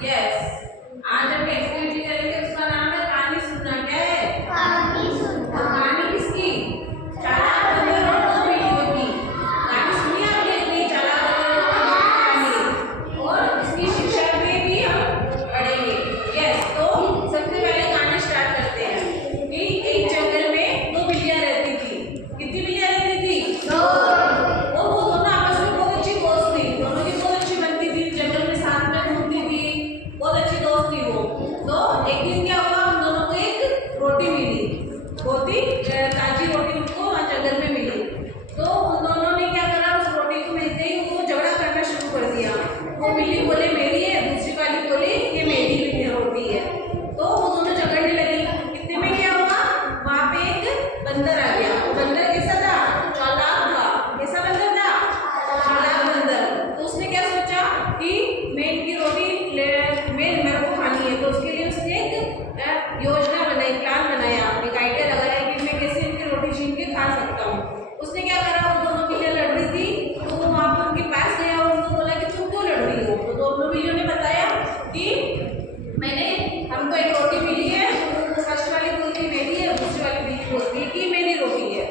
Yes, आज हम activity करेंगे, उसका नाम है कहानी सुनना। क्या है? तो कहानी किसकी? चालाक बंदर और दो बिल्लियों की। कहानी सुनी आपने इतनी चालाक बंदर और दो बिल्लियों की कहानी, और इसकी शिक्षा में भी हम पढ़ेंगे। यस, तो सबसे पहले कहानी स्टार्ट करते हैं कि एक जंगल में दो बिल्लियां रहती थी। कितनी बिल्लियां रहती थी? दो। और वो दोनों आपस में बहुत अच्छी दोस्त थी, दोनों की बहुत अच्छी बनती थी, जंगल में साथ में घूमती थी, बहुत अच्छी दोस्त थी वो। तो एक दिन क्या हुआ, उन दोनों को एक रोटी मिली, बहुत ही ताजी रोटी उनको वहाँ जंगल में मिली। तो उन दोनों ने क्या करा, उस रोटी को मिलते ही वो झगड़ा करना शुरू कर दिया। वो बिल्ली बोले मेरी है, दूसरी वाली बोली ये मेरी रोटी है। तो वो दोनों झगड़ने लगी। इतने में क्या हुआ, वहाँ पे एक बंदर आ गया। वो बंदर कैसा था? चालाक था। कैसा बंदर था? चालाक बंदर। तो उसने क्या सोचा कि मैं इनकी रोटी मेरे को खानी है। तो उसके लिए उसने एक योजना बनाई, प्लान बनाया, एक आइडिया लगाया कि मैं कैसे इनकी रोटी छीन के खा सकता हूँ। उसने क्या करा, वो दोनों बिल्लियां लड़ रही थी, तो वो वहाँ पर उनके पास गया और उनको बोला कि तुम क्यों लड़ रही हो? तो दोनों बिल्लियों ने बताया कि हमको एक रोटी मिली है, फर्स्ट वाली बोलती मेरी है, दूसरी वाली बिल्ली बोलती है कि मेरी रोटी है।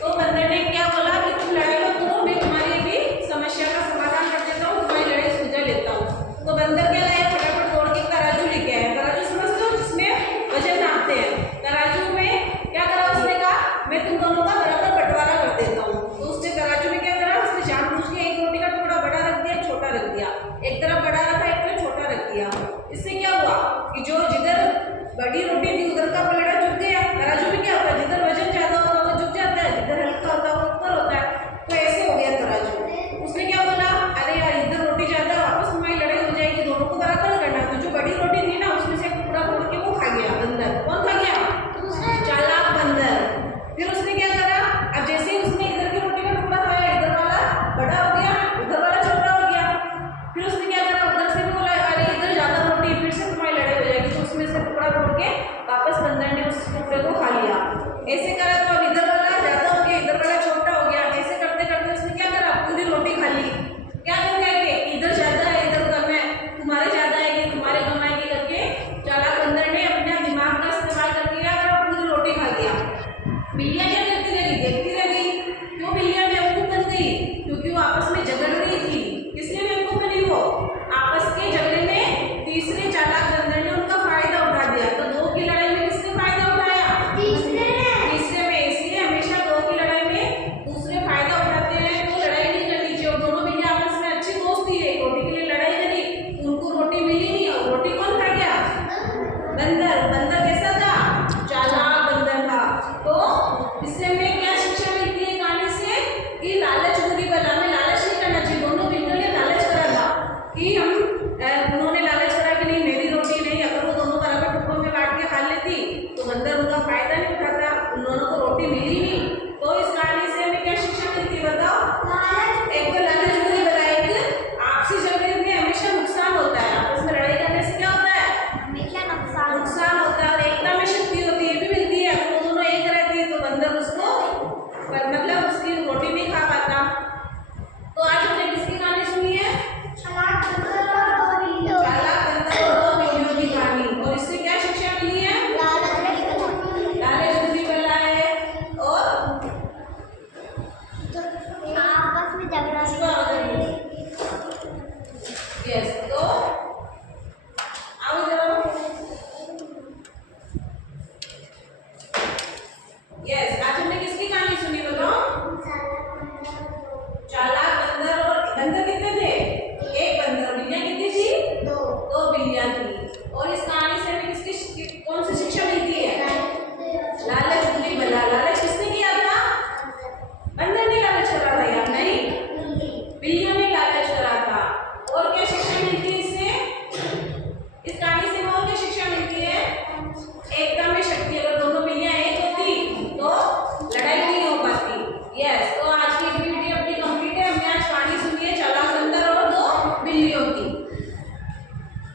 तो बंदर ने क्या बोला कि तुम लड़ाई मत करो, मैं तुम्हारी भी समस्या का समाधान कर देता हूँ, तुम्हारी लड़ाई सुलझा लेता हूँ। तो बंदर क्या लाया, फटाफट तोड़ के तराजू लेके आया। तराजू समझते हो, जिसमें वजन नापते हैं। तराजू में क्या करा, उसने कहा मैं तुम दोनों का बराबर बंटवारा कर देता हूँ। तो उसने तराजू में क्या करा, उसने जानबूझ के एक रोटी का टुकड़ा बड़ा रख दिया, छोटा रख दिया, एक तरफ बड़ा रखा, एक तरफ छोटा रख दिया। इससे क्या हुआ कि जो जिधर बड़ी रोटी थी उधर का पलड़ा झुक गया। तराजू में क्या होता है, जिधर वजन ज्यादा होता है वो झुक जाता है, जिधर हल्का होता है वो ऊपर होता है। तो ऐसे हो गया तराजू। उसने क्या बोला, अरे यार इधर रोटी ज्यादा, वापस हमारी लड़ाई हो जाएगी, दोनों को बराबर करना। तो जो बड़ी रोटी थी ना, उसमें से एक टुकड़ा तोड़ के वो खा गया बंदर। कौन खा गया? चालाक बंदर। फिर उसने क्या करा, अब जैसे ही उसने इधर की रोटी का टुकड़ा खाया, इधर वाला बड़ा हो गया, उधर वाला छोटा हो गया। फिर उसने क्या करा, उधर से भी बोला अरे इधर ज्यादा रोटी, फिर से तुम्हारी लड़ाई हो जाएगी। तो उसमें से टुकड़ा तोड़ के वापस बंदर ने उस टुकड़े को खा लिया। ऐसे करा तो अब इधर वाला ज्यादा हो गया, इधर वाला छोटा हो गया। ऐसे करते करते उसने क्या करा, पूरी रोटी खा ली। क्या करके, इधर ज्यादा है इधर कम है, तुम्हारे ज्यादा है कि तुम्हारे कम है करके चालाक बंदर ने अपने दिमाग का इस्तेमाल करके क्या करा, पूरी रोटी खा लिया। बिल्लियां क्या करती रही, देखती रह गई। क्यों बिल्लियां बेवकूफ बन गई? क्योंकि वो आपस में झगड़ रही थी। किसने बेवकूफ बनी? वो आपस के झगड़े में तीसरे चालाक बंदर ने उनका फायदा उठा दिया। तो दो की लड़ाई में किसने फायदा उठाया? तीसरे में। इसलिए हमेशा दो की लड़ाई में दूसरे फायदा उठाते हैं, तो लड़ाई नहीं करनी चाहिए। और दोनों बिल्लियां आपस में अच्छी दोस्त थी, एक रोटी के लिए लड़ाई करी, उनको रोटी मिली नहीं, और रोटी कौन खा गया? बंदर। बंदर कैसा था? चालाक बंदर था। तो इससे हमें क्या शिक्षा मिलती है कहानी से, कि लालच बुरी बला, हमें लालच नहीं करना चाहिए। दोनों बिल्लियों ने लालच करा था कि उन्होंने लालच करा कि नहीं मेरी रोटी नहीं, अगर वो दोनों बराबर टुकड़ों में बांट के खा लेती तो बंदर उनका फायदा नहीं उठाता, उन दोनों को रोटी मिली नहीं। तो इस कहानी से हमें क्या शिक्षा मिलती है बताओ? एक तो लालच बुरी बला, एक आपसी झगड़े में हमेशा नुकसान होता है। आपस में लड़ाई करने से क्या होता है? हमेशा नुकसान होता है। और एकता में शक्ति होती है, ये भी मिलती है। अगर वो दोनों एक रहती है तो बंदर उसको मतलब उसकी रोटी नहीं खा पाता। तो आज हमने किसकी कहानी सुनी है? चालाक बंदर और दो बिल्लियों की कहानी। और इससे क्या शिक्षा मिली है? लालच बुरी बला है, और आपस में झगड़ा। यस।